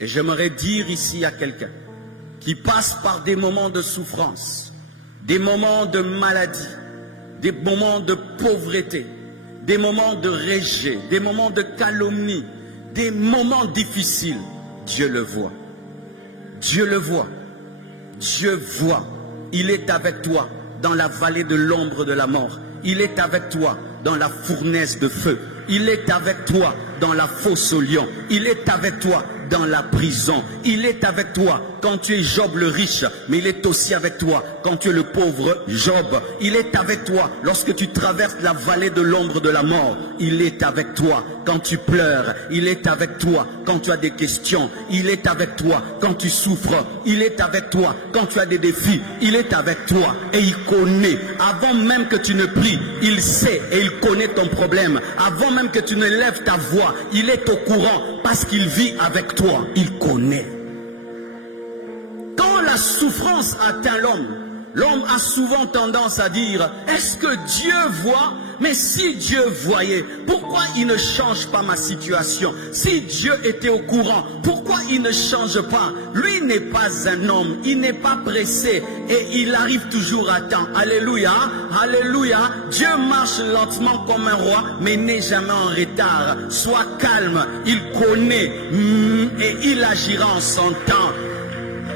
Et j'aimerais dire ici à quelqu'un qui passe par des moments de souffrance, des moments de maladie, des moments de pauvreté, des moments de rejet, des moments de calomnie, des moments difficiles, Dieu le voit. Dieu le voit. Dieu voit. Il est avec toi dans la vallée de l'ombre de la mort. Il est avec toi dans la fournaise de feu. Il est avec toi dans la fosse aux lions. Il est avec toi dans la prison. Il est avec toi quand tu es Job le riche, mais il est aussi avec toi quand tu es le pauvre Job. Il est avec toi lorsque tu traverses la vallée de l'ombre de la mort. Il est avec toi quand tu pleures. Il est avec toi quand tu as des questions. Il est avec toi quand tu souffres. Il est avec toi quand tu as des défis. Il est avec toi et il connaît. Avant même que tu ne pries, il sait et il connaît ton problème. Avant même que tu ne lèves ta voix, il est au courant parce qu'il vit avec toi. Il connaît. Quand la souffrance atteint l'homme, l'homme a souvent tendance à dire, est-ce que Dieu voit? Mais si Dieu voyait, pourquoi il ne change pas ma situation? Si Dieu était au courant, pourquoi il ne change pas? Lui n'est pas un homme, il n'est pas pressé et il arrive toujours à temps. Alléluia, alléluia. Dieu marche lentement comme un roi, mais n'est jamais en retard. Sois calme, il connaît et il agira en son temps.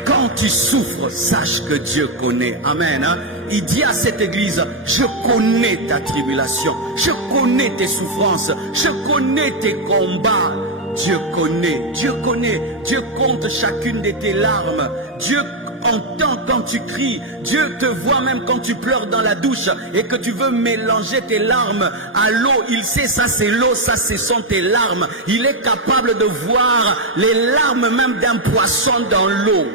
Quand tu souffres, sache que Dieu connaît. Amen. Il dit à cette église, je connais ta tribulation, je connais tes souffrances, je connais tes combats. Dieu connaît, Dieu connaît, Dieu compte chacune de tes larmes. Dieu entend quand tu cries, Dieu te voit même quand tu pleures dans la douche et que tu veux mélanger tes larmes à l'eau. Il sait ça c'est l'eau, ça ce sont tes larmes. Il est capable de voir les larmes même d'un poisson dans l'eau.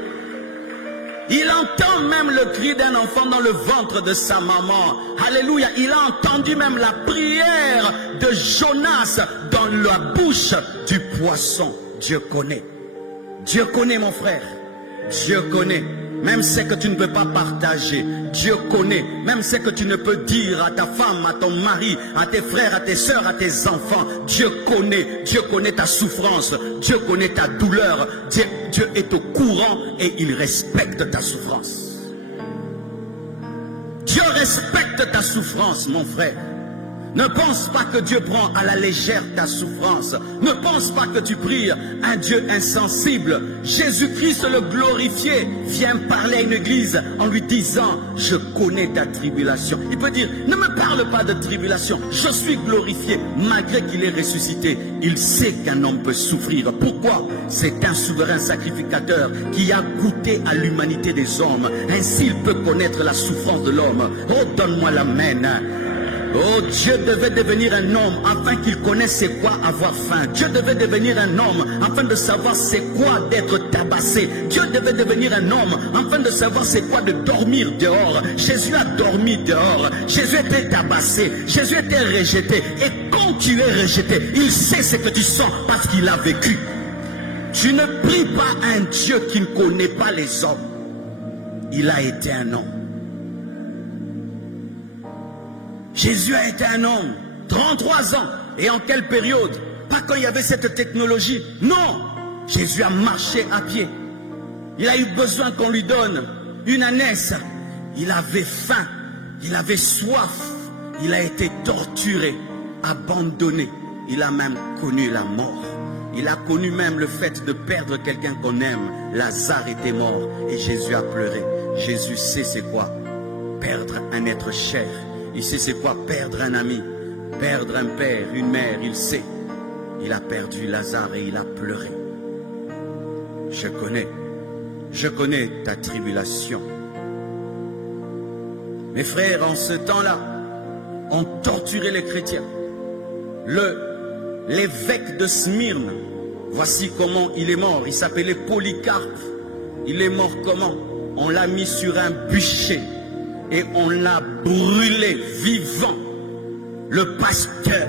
Il entend même le cri d'un enfant dans le ventre de sa maman. Alléluia. Il a entendu même la prière de Jonas dans la bouche du poisson. Dieu connaît. Dieu connaît mon frère. Dieu connaît. Même ce que tu ne peux pas partager, Dieu connaît. Même ce que tu ne peux dire à ta femme, à ton mari, à tes frères, à tes soeurs, à tes enfants, Dieu connaît. Dieu connaît ta souffrance, Dieu connaît ta douleur. Dieu est au courant et il respecte ta souffrance. Dieu respecte ta souffrance, mon frère. Ne pense pas que Dieu prend à la légère ta souffrance. Ne pense pas que tu pries un Dieu insensible. Jésus-Christ le glorifié vient parler à une église en lui disant, je connais ta tribulation. Il peut dire, ne me parle pas de tribulation. Je suis glorifié malgré qu'il est ressuscité. Il sait qu'un homme peut souffrir. Pourquoi? C'est un souverain sacrificateur qui a goûté à l'humanité des hommes. Ainsi il peut connaître la souffrance de l'homme. Oh, donne-moi l'amen. Oh, Dieu devait devenir un homme afin qu'il connaisse c'est quoi avoir faim. Dieu devait devenir un homme afin de savoir c'est quoi d'être tabassé. Dieu devait devenir un homme afin de savoir c'est quoi de dormir dehors. Jésus a dormi dehors. Jésus était tabassé. Jésus était rejeté. Et quand il est rejeté, il sait ce que tu sens parce qu'il a vécu. Tu ne pries pas un Dieu qui ne connaît pas les hommes. Il a été un homme. Jésus a été un homme, 33 ans. Et en quelle période? Pas quand il y avait cette technologie. Non, Jésus a marché à pied. Il a eu besoin qu'on lui donne une ânesse. Il avait faim, il avait soif. Il a été torturé, abandonné. Il a même connu la mort. Il a connu même le fait de perdre quelqu'un qu'on aime. Lazare était mort et Jésus a pleuré. Jésus sait c'est quoi perdre un être cher. Il sait c'est quoi perdre un ami, perdre un père, une mère, il sait. Il a perdu Lazare et il a pleuré. Je connais ta tribulation. Mes frères, en ce temps-là, on torturait les chrétiens. L'évêque de Smyrne, voici comment il est mort. Il s'appelait Polycarpe. Il est mort comment? On l'a mis sur un bûcher. Et on l'a brûlé vivant, le pasteur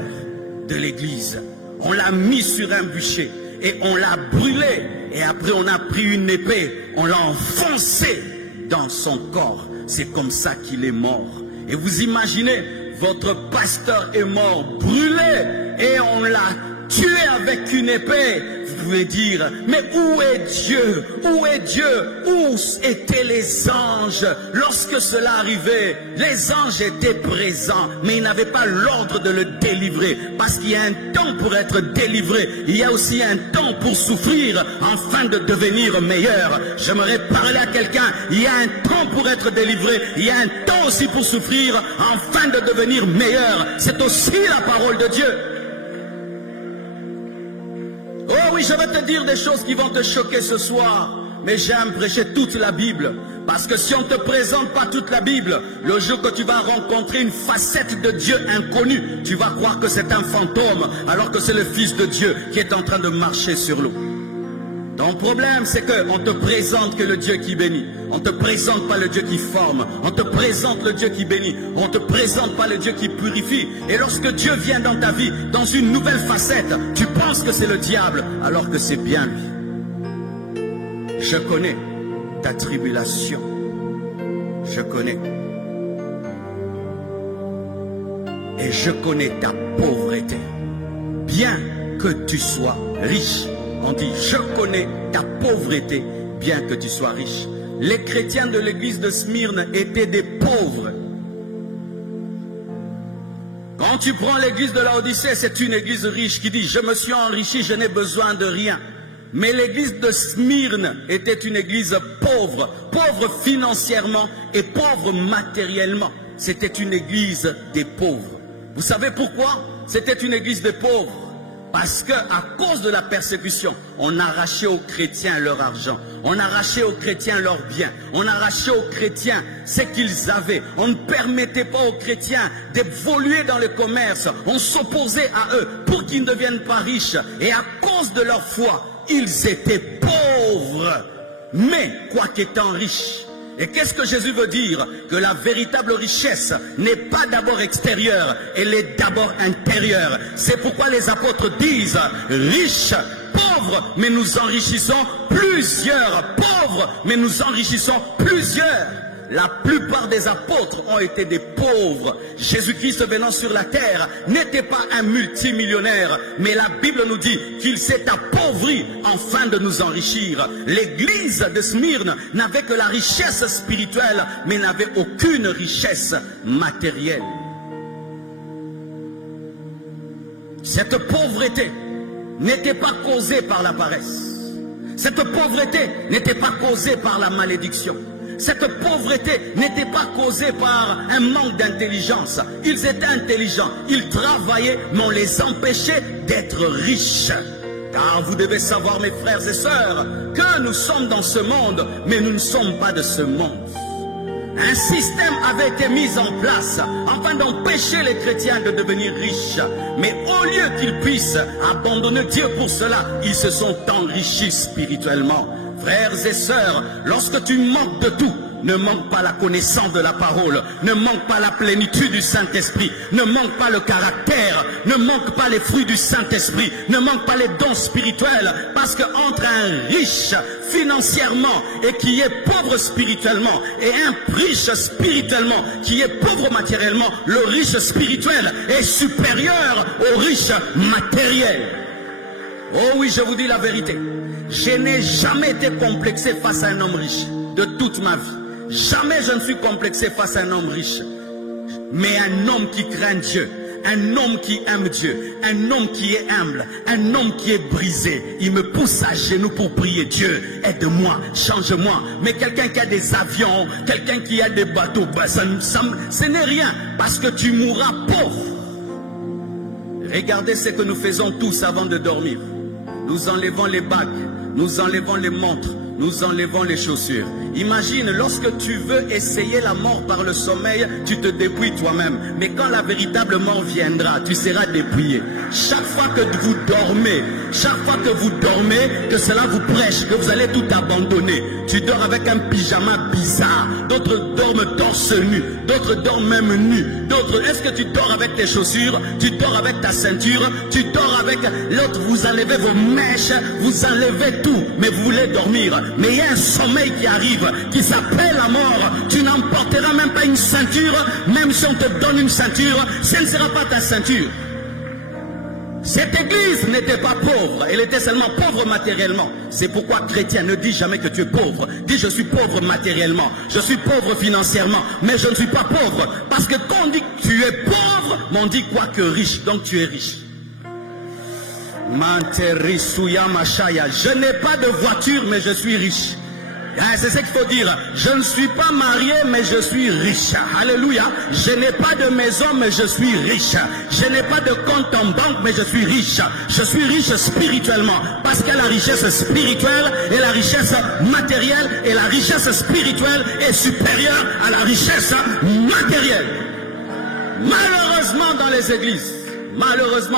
de l'église. On l'a mis sur un bûcher et on l'a brûlé. Et après on a pris une épée, on l'a enfoncé dans son corps. C'est comme ça qu'il est mort. Et vous imaginez, votre pasteur est mort, brûlé. Et on l'a tuer avec une épée. Vous pouvez dire, mais où est Dieu? Où est Dieu? Où étaient les anges lorsque cela arrivait? Les anges étaient présents, mais ils n'avaient pas l'ordre de le délivrer. Parce qu'il y a un temps pour être délivré. Il y a aussi un temps pour souffrir afin de devenir meilleur. J'aimerais parler à quelqu'un. Il y a un temps pour être délivré. Il y a un temps aussi pour souffrir afin de devenir meilleur. C'est aussi la parole de Dieu. Oh oui, je vais te dire des choses qui vont te choquer ce soir. Mais j'aime prêcher toute la Bible. Parce que si on ne te présente pas toute la Bible, le jour que tu vas rencontrer une facette de Dieu inconnue, tu vas croire que c'est un fantôme, alors que c'est le Fils de Dieu qui est en train de marcher sur l'eau. Ton problème, c'est qu'on te présente que le Dieu qui bénit. On ne te présente pas le Dieu qui forme. On te présente le Dieu qui bénit. On ne te présente pas le Dieu qui purifie. Et lorsque Dieu vient dans ta vie, dans une nouvelle facette, tu penses que c'est le diable, alors que c'est bien lui. Je connais ta tribulation. Je connais. Et je connais ta pauvreté. Bien que tu sois riche. On dit, je connais ta pauvreté, bien que tu sois riche. Les chrétiens de l'église de Smyrne étaient des pauvres. Quand tu prends l'église de Laodicée, c'est une église riche qui dit, je me suis enrichi, je n'ai besoin de rien. Mais l'église de Smyrne était une église pauvre, pauvre financièrement et pauvre matériellement. C'était une église des pauvres. Vous savez pourquoi? C'était une église des pauvres. Parce qu'à cause de la persécution, on arrachait aux chrétiens leur argent. On arrachait aux chrétiens leurs biens. On arrachait aux chrétiens ce qu'ils avaient. On ne permettait pas aux chrétiens d'évoluer dans le commerce. On s'opposait à eux pour qu'ils ne deviennent pas riches. Et à cause de leur foi, ils étaient pauvres. Mais, quoiqu'étant riches. Et qu'est-ce que Jésus veut dire? Que la véritable richesse n'est pas d'abord extérieure, elle est d'abord intérieure. C'est pourquoi les apôtres disent, riches, pauvres, mais nous enrichissons plusieurs. Pauvres, mais nous enrichissons plusieurs. La plupart des apôtres ont été des pauvres. Jésus-Christ venant sur la terre n'était pas un multimillionnaire, mais la Bible nous dit qu'il s'est appauvri afin de nous enrichir. L'église de Smyrne n'avait que la richesse spirituelle, mais n'avait aucune richesse matérielle. Cette pauvreté n'était pas causée par la paresse. Cette pauvreté n'était pas causée par la malédiction. Cette pauvreté n'était pas causée par un manque d'intelligence. Ils étaient intelligents, ils travaillaient, mais on les empêchait d'être riches. Car vous devez savoir, mes frères et sœurs, que nous sommes dans ce monde, mais nous ne sommes pas de ce monde. Un système avait été mis en place afin d'empêcher les chrétiens de devenir riches. Mais au lieu qu'ils puissent abandonner Dieu pour cela, ils se sont enrichis spirituellement. Frères et sœurs, lorsque tu manques de tout, ne manque pas la connaissance de la parole, ne manque pas la plénitude du Saint-Esprit, ne manque pas le caractère, ne manque pas les fruits du Saint-Esprit, ne manque pas les dons spirituels, parce qu'entre un riche financièrement et qui est pauvre spirituellement, et un riche spirituellement qui est pauvre matériellement, le riche spirituel est supérieur au riche matériel. Oh oui, je vous dis la vérité. Je n'ai jamais été complexé face à un homme riche de toute ma vie. Jamais je ne suis complexé face à un homme riche. Mais un homme qui craint Dieu, un homme qui aime Dieu, un homme qui est humble, un homme qui est brisé, il me pousse à genoux pour prier. Dieu, aide-moi, change-moi. Mais quelqu'un qui a des avions, quelqu'un qui a des bateaux, ben ce n'est rien, parce que tu mourras pauvre. Regardez ce que nous faisons tous avant de dormir. Nous enlevons les bagues, nous enlevons les montres, nous enlevons les chaussures. Imagine, lorsque tu veux essayer la mort par le sommeil, tu te dépouilles toi-même. Mais quand la véritable mort viendra, tu seras dépouillé. Chaque fois que vous dormez, que cela vous prêche, que vous allez tout abandonner. Tu dors avec un pyjama bizarre, d'autres dorment torse nu, d'autres dorment même nus, d'autres, est-ce que tu dors avec tes chaussures, tu dors avec ta ceinture, tu dors avec l'autre, vous enlevez vos mèches, vous enlevez tout, mais vous voulez dormir. Mais il y a un sommeil qui arrive, qui s'appelle la mort. Tu n'emporteras même pas une ceinture, même si on te donne une ceinture, ce ne sera pas ta ceinture. Cette église n'était pas pauvre, elle était seulement pauvre matériellement. C'est pourquoi chrétien, ne dis jamais que tu es pauvre. Dis je suis pauvre matériellement, je suis pauvre financièrement, mais je ne suis pas pauvre. Parce que quand on dit que tu es pauvre, on dit quoi que riche, donc tu es riche. Je n'ai pas de voiture, mais je suis riche. C'est ce qu'il faut dire. Je ne suis pas marié, mais je suis riche. Alléluia. Je n'ai pas de maison, mais je suis riche. Je n'ai pas de compte en banque, mais je suis riche. Je suis riche spirituellement. Parce que la richesse spirituelle et la richesse matérielle et la richesse spirituelle est supérieure à la richesse matérielle. Malheureusement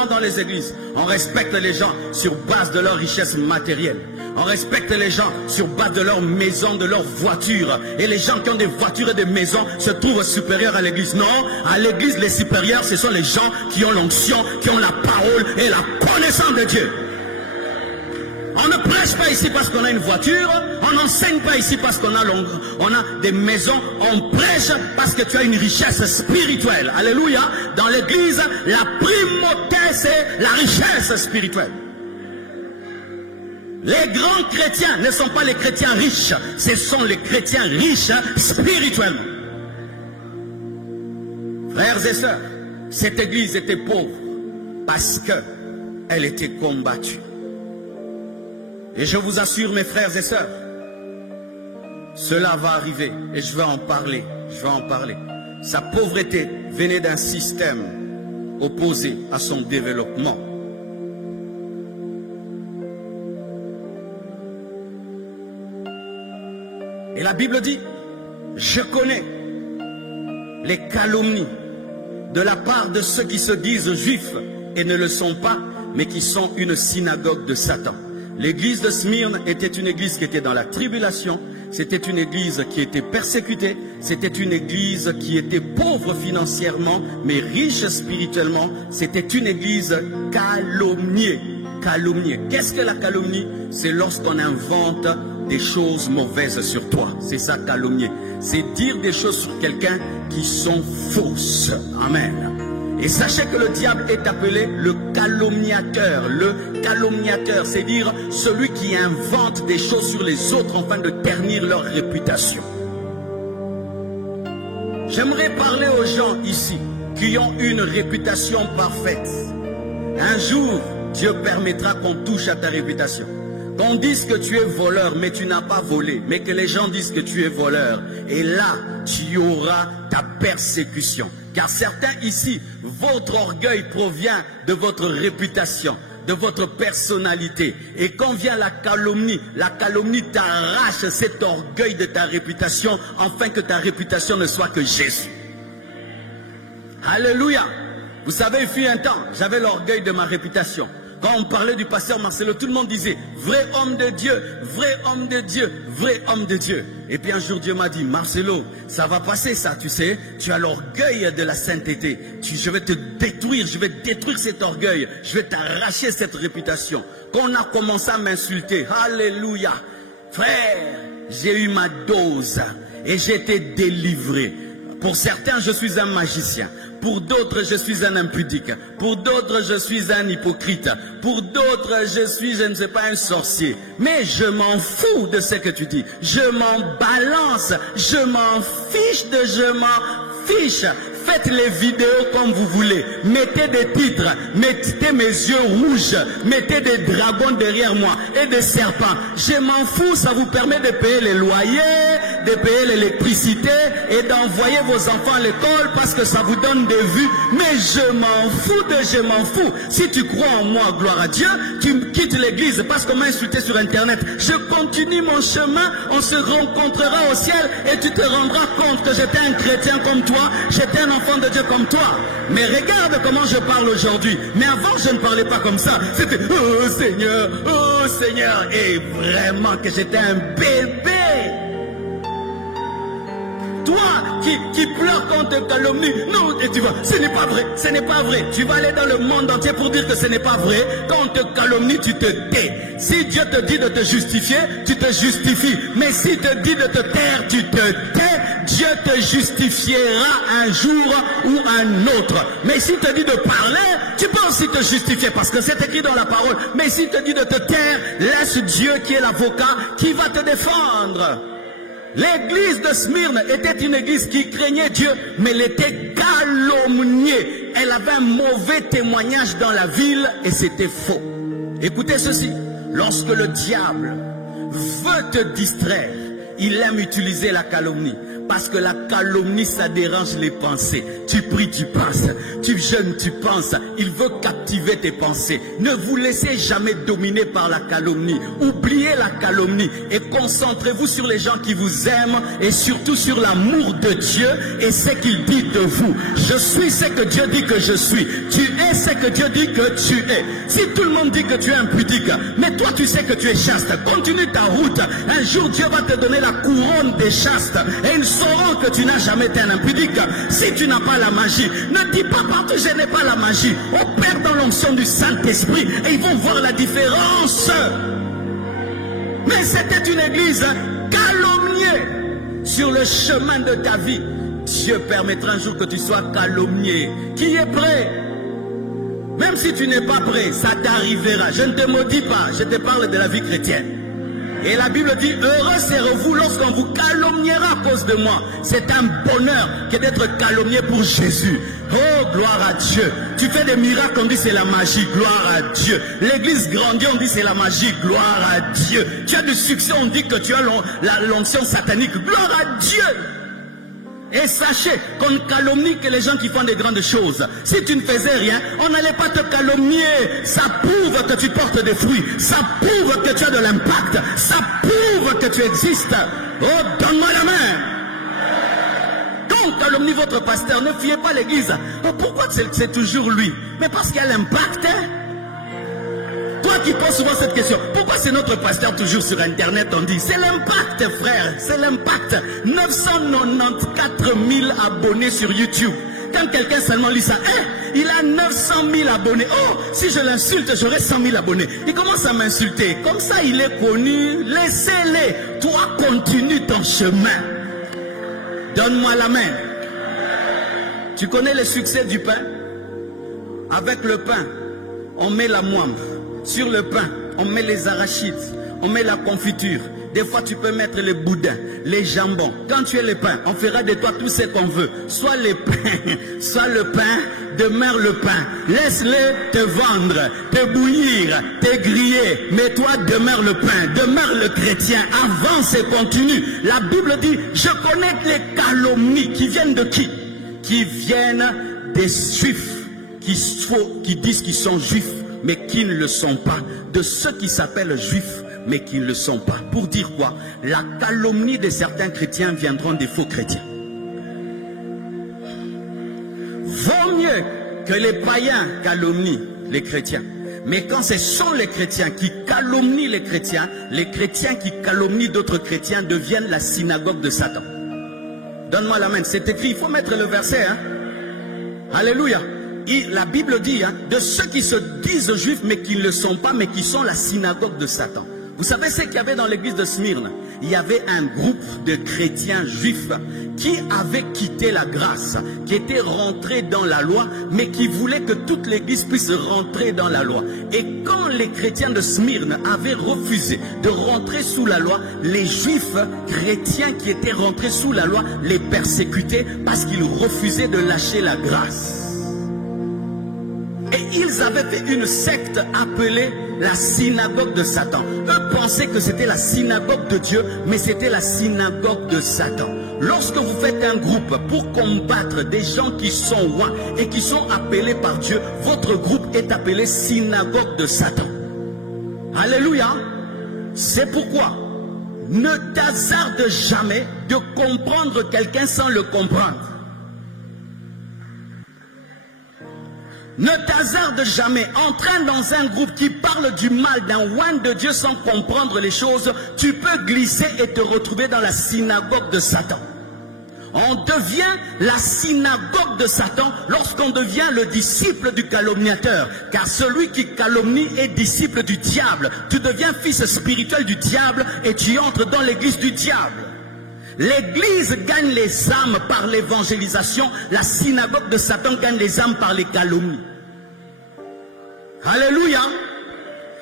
dans les églises, on respecte les gens sur base de leur richesse matérielle. On respecte les gens sur base de leur maison, de leur voiture. Et les gens qui ont des voitures et des maisons se trouvent supérieurs à l'église. Non, à l'église, les supérieurs, ce sont les gens qui ont l'onction, qui ont la parole et la connaissance de Dieu. On ne prêche pas ici parce qu'on a une voiture. On n'enseigne pas ici parce qu'on a des maisons. On prêche parce que tu as une richesse spirituelle. Alléluia. Dans l'église, la primauté, c'est la richesse spirituelle. Les grands chrétiens ne sont pas les chrétiens riches, ce sont les chrétiens riches spirituellement. Frères et sœurs, cette église était pauvre parce qu'elle était combattue. Et je vous assure, mes frères et sœurs, cela va arriver et je vais en parler. Sa pauvreté venait d'un système opposé à son développement. Et la Bible dit, je connais les calomnies de la part de ceux qui se disent juifs et ne le sont pas, mais qui sont une synagogue de Satan. L'église de Smyrne était une église qui était dans la tribulation, c'était une église qui était persécutée, c'était une église qui était pauvre financièrement, mais riche spirituellement, c'était une église calomniée. Qu'est-ce que la calomnie? C'est lorsqu'on invente des choses mauvaises sur toi. C'est ça, calomnier. C'est dire des choses sur quelqu'un qui sont fausses. Amen. Et sachez que le diable est appelé le calomniateur. Le calomniateur, c'est dire celui qui invente des choses sur les autres afin de ternir leur réputation. J'aimerais parler aux gens ici qui ont une réputation parfaite. Un jour, Dieu permettra qu'on touche à ta réputation. Qu'on dise que tu es voleur, mais tu n'as pas volé. Mais que les gens disent que tu es voleur. Et là, tu auras ta persécution. Car certains ici, votre orgueil provient de votre réputation, de votre personnalité. Et quand vient la calomnie t'arrache cet orgueil de ta réputation, afin que ta réputation ne soit que Jésus. Alléluia. Vous savez, il fut un temps, j'avais l'orgueil de ma réputation. Quand on parlait du pasteur Marcelo, tout le monde disait « Vrai homme de Dieu, vrai homme de Dieu, vrai homme de Dieu ». Et puis un jour, Dieu m'a dit « Marcelo, ça va passer ça, tu sais. Tu as l'orgueil de la sainteté. Je vais te détruire, je vais détruire cet orgueil. Je vais t'arracher cette réputation. » Quand on a commencé à m'insulter, alléluia, frère, j'ai eu ma dose et j'ai été délivré. Pour certains, je suis un magicien. Pour d'autres, je suis un impudique. Pour d'autres, je suis un hypocrite. Pour d'autres, je suis, je ne sais pas, un sorcier. Mais je m'en fous de ce que tu dis. Je m'en balance. Je m'en fiche de je m'en fiche. Faites les vidéos comme vous voulez. Mettez des titres. Mettez mes yeux rouges. Mettez des dragons derrière moi. Et des serpents. Je m'en fous. Ça vous permet de payer les loyers, de payer l'électricité et d'envoyer vos enfants à l'école parce que ça vous donne des vues. Mais je m'en fous de je m'en fous. Si tu crois en moi, gloire à Dieu, tu quittes l'église parce qu'on m'a insulté sur internet. Je continue mon chemin. On se rencontrera au ciel et tu te rendras compte que j'étais un chrétien comme toi. J'étais un enfant de Dieu comme toi. Mais regarde comment je parle aujourd'hui. Mais avant, je ne parlais pas comme ça. C'était oh Seigneur. Et vraiment que j'étais un bébé. Toi qui pleures quand on te calomnie, non, et tu vois, ce n'est pas vrai, ce n'est pas vrai. Tu vas aller dans le monde entier pour dire que ce n'est pas vrai. Quand on te calomnie, tu te tais. Si Dieu te dit de te justifier, tu te justifies. Mais s'il te dit de te taire, tu te tais Dieu te justifiera un jour ou un autre. Mais s'il te dit de parler, tu peux aussi te justifier parce que c'est écrit dans la parole. Mais s'il te dit de te taire, laisse Dieu qui est l'avocat qui va te défendre. L'église de Smyrne était une église qui craignait Dieu, mais elle était calomniée. Elle avait un mauvais témoignage dans la ville et c'était faux. Écoutez ceci, lorsque le diable veut te distraire, il aime utiliser la calomnie. Parce que la calomnie, ça dérange les pensées. Tu pries, tu penses. Tu jeûnes, tu penses. Il veut captiver tes pensées. Ne vous laissez jamais dominer par la calomnie. Oubliez la calomnie et concentrez-vous sur les gens qui vous aiment et surtout sur l'amour de Dieu et ce qu'il dit de vous. Je suis ce que Dieu dit que je suis. Tu es ce que Dieu dit que tu es. Si tout le monde dit que tu es impudique, mais toi tu sais que tu es chaste, continue ta route. Un jour Dieu va te donner la couronne des chastes et ils sauront que tu n'as jamais été un impudique. Si tu n'as pas la magie, ne dis pas partout je n'ai pas la magie. Opère dans l'onction du Saint-Esprit et ils vont voir la différence. Mais c'était une église calomniée sur le chemin de ta vie. Dieu permettra un jour que tu sois calomnié. Qui est prêt? Même si tu n'es pas prêt, ça t'arrivera. Je ne te maudis pas, je te parle de la vie chrétienne. Et la Bible dit, heureux serez-vous lorsqu'on vous calomniera à cause de moi. C'est un bonheur que d'être calomnié pour Jésus. Oh, gloire à Dieu. Tu fais des miracles, on dit c'est la magie, gloire à Dieu. L'église grandit, on dit c'est la magie, gloire à Dieu. Tu as du succès, on dit que tu as l'onction satanique, gloire à Dieu. Et sachez qu'on ne calomnie que les gens qui font des grandes choses. Si tu ne faisais rien, on n'allait pas te calomnier. Ça prouve que tu portes des fruits. Ça prouve que tu as de l'impact. Ça prouve que tu existes. Oh, donne-moi la main. Quand on calomnie votre pasteur, ne fuyez pas l'église. Oh, pourquoi c'est toujours lui? Mais parce qu'il y a l'impact. Toi qui poses souvent cette question, pourquoi c'est notre pasteur toujours sur Internet? On dit, c'est l'impact, frère, c'est l'impact. 994 000 abonnés sur YouTube. Quand quelqu'un seulement lit ça, il a 900 000 abonnés. Oh, si je l'insulte, j'aurai 100 000 abonnés. Il commence à m'insulter. Comme ça, il est connu. Laissez-les. Toi, continue ton chemin. Donne-moi la main. Tu connais le succès du pain? Avec le pain, on met la moimbe. Sur le pain, on met les arachides, on met la confiture. Des fois, tu peux mettre les boudins, les jambons. Quand tu es le pain, on fera de toi tout ce qu'on veut. Soit les pains, soit le pain, demeure le pain. Laisse-le te vendre, te bouillir, te griller. Mais toi, demeure le pain, demeure le chrétien. Avance et continue. La Bible dit, je connais les calomnies qui viennent de qui? Qui viennent des juifs, qui disent qu'ils sont juifs, mais qui ne le sont pas, de ceux qui s'appellent juifs, mais qui ne le sont pas. Pour dire quoi? La calomnie de certains chrétiens viendront des faux chrétiens. Vaut mieux que les païens calomnient les chrétiens. Mais quand ce sont les chrétiens qui calomnient les chrétiens qui calomnient d'autres chrétiens deviennent la synagogue de Satan. Donne-moi la main, c'est écrit, il faut mettre le verset. Hein? Alléluia. La Bible dit, de ceux qui se disent juifs, mais qui ne le sont pas, mais qui sont la synagogue de Satan. Vous savez ce qu'il y avait dans l'église de Smyrne? Il y avait un groupe de chrétiens juifs qui avaient quitté la grâce, qui étaient rentrés dans la loi, mais qui voulaient que toute l'église puisse rentrer dans la loi. Et quand les chrétiens de Smyrne avaient refusé de rentrer sous la loi, les juifs chrétiens qui étaient rentrés sous la loi les persécutaient parce qu'ils refusaient de lâcher la grâce. Et ils avaient fait une secte appelée la synagogue de Satan. Eux pensaient que c'était la synagogue de Dieu, mais c'était la synagogue de Satan. Lorsque vous faites un groupe pour combattre des gens qui sont loin et qui sont appelés par Dieu, votre groupe est appelé synagogue de Satan. Alléluia. C'est pourquoi ne t'hasarde jamais de comprendre quelqu'un sans le comprendre. Ne t'hasarde jamais. Entraîne dans un groupe qui parle du mal d'un oint de Dieu sans comprendre les choses. Tu peux glisser et te retrouver dans la synagogue de Satan. On devient la synagogue de Satan lorsqu'on devient le disciple du calomniateur. Car celui qui calomnie est disciple du diable. Tu deviens fils spirituel du diable et tu entres dans l'église du diable. L'église gagne les âmes par l'évangélisation. La synagogue de Satan gagne les âmes par les calomnies. Alléluia.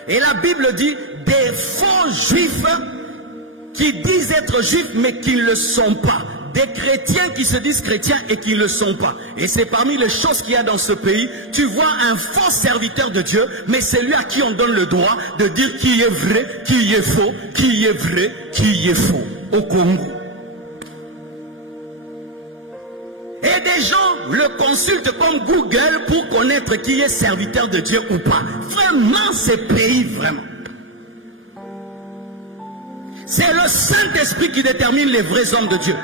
Et la Bible dit des faux juifs qui disent être juifs mais qui ne le sont pas. Des chrétiens qui se disent chrétiens et qui ne le sont pas. Et c'est parmi les choses qu'il y a dans ce pays. Tu vois un faux serviteur de Dieu, mais c'est lui à qui on donne le droit de dire qui est vrai, qui est faux, qui est vrai, qui est faux. Au Congo. Et des gens le consultent comme Google pour connaître qui est serviteur de Dieu ou pas. Vraiment, ces pays, vraiment. C'est le Saint-Esprit qui détermine les vrais hommes de Dieu.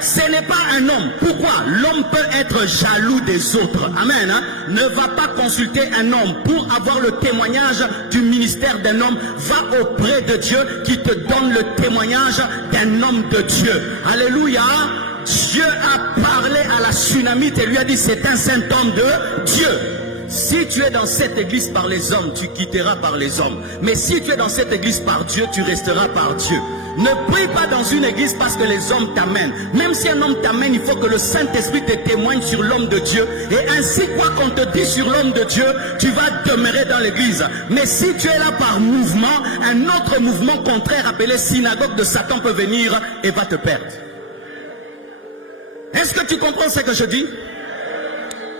Ce n'est pas un homme. Pourquoi? L'homme peut être jaloux des autres. Amen. Hein? Ne va pas consulter un homme pour avoir le témoignage du ministère d'un homme. Va auprès de Dieu qui te donne le témoignage d'un homme de Dieu. Alléluia. Dieu a parlé à la Sunamite et lui a dit c'est un saint homme de Dieu. Si tu es dans cette église par les hommes, tu quitteras par les hommes. Mais si tu es dans cette église par Dieu, tu resteras par Dieu. Ne prie pas dans une église parce que les hommes t'amènent. Même si un homme t'amène, il faut que le Saint-Esprit te témoigne sur l'homme de Dieu. Et ainsi, quoi qu'on te dise sur l'homme de Dieu, tu vas demeurer dans l'église. Mais si tu es là par mouvement, un autre mouvement contraire appelé synagogue de Satan peut venir et va te perdre. Est-ce que tu comprends ce que je dis?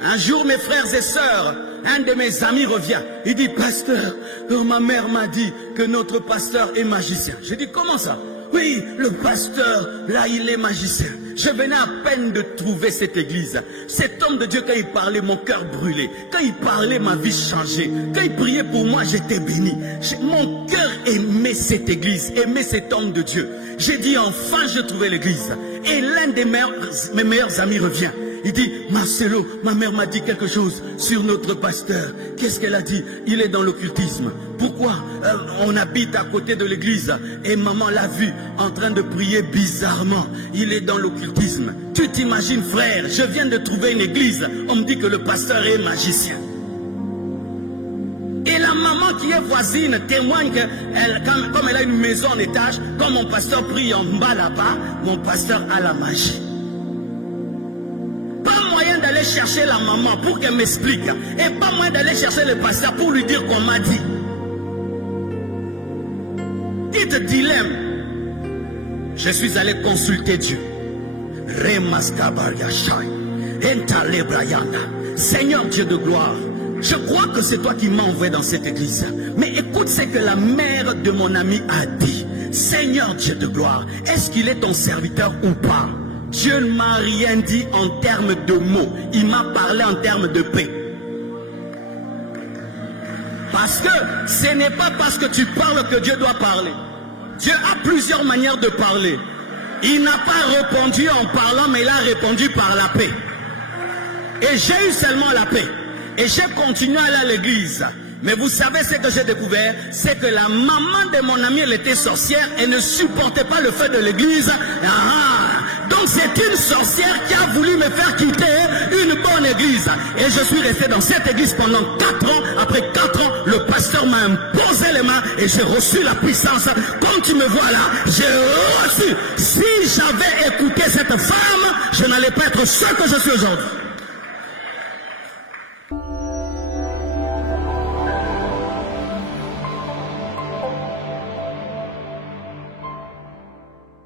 Un jour, mes frères et sœurs, un de mes amis revient. Il dit, pasteur, ma mère m'a dit que notre pasteur est magicien. J'ai dit, comment ça? Oui, le pasteur, là, il est magicien. Je venais à peine de trouver cette église. Cet homme de Dieu, quand il parlait, mon cœur brûlait. Quand il parlait, ma vie changeait. Quand il priait pour moi, j'étais béni. Mon cœur aimait cette église, aimait cet homme de Dieu. J'ai dit, enfin, je trouvais l'église. Et l'un de mes meilleurs amis revient. Il dit, Marcelo, ma mère m'a dit quelque chose sur notre pasteur. Qu'est-ce qu'elle a dit? Il est dans l'occultisme. Pourquoi? On habite à côté de l'église et maman l'a vu en train de prier bizarrement. Il est dans l'occultisme. Tu t'imagines, frère, je viens de trouver une église. On me dit que le pasteur est magicien. Et la maman qui est voisine témoigne que comme elle a une maison en étage, comme mon pasteur prie en bas là-bas, mon pasteur a la magie. Pas moyen d'aller chercher la maman pour qu'elle m'explique. Et pas moyen d'aller chercher le pasteur pour lui dire qu'on m'a dit. Dites dilemme. Je suis allé consulter Dieu. Seigneur Dieu de gloire, je crois que c'est toi qui m'as envoyé dans cette église. Mais écoute ce que la mère de mon ami a dit. Seigneur Dieu de gloire, est-ce qu'il est ton serviteur ou pas? Dieu ne m'a rien dit en termes de mots. Il m'a parlé en termes de paix. Parce que ce n'est pas parce que tu parles que Dieu doit parler. Dieu a plusieurs manières de parler. Il n'a pas répondu en parlant, mais il a répondu par la paix. Et j'ai eu seulement la paix. Et j'ai continué à aller à l'église. Mais vous savez ce que j'ai découvert? C'est que la maman de mon ami, elle était sorcière. Elle ne supportait pas le feu de l'église. Donc c'est une sorcière qui a voulu me faire quitter une bonne église. Et je suis resté dans cette église pendant 4 ans. Après 4 ans, le pasteur m'a imposé les mains et j'ai reçu la puissance. Comme tu me vois là, j'ai reçu. Si j'avais écouté cette femme, je n'allais pas être ce que je suis aujourd'hui.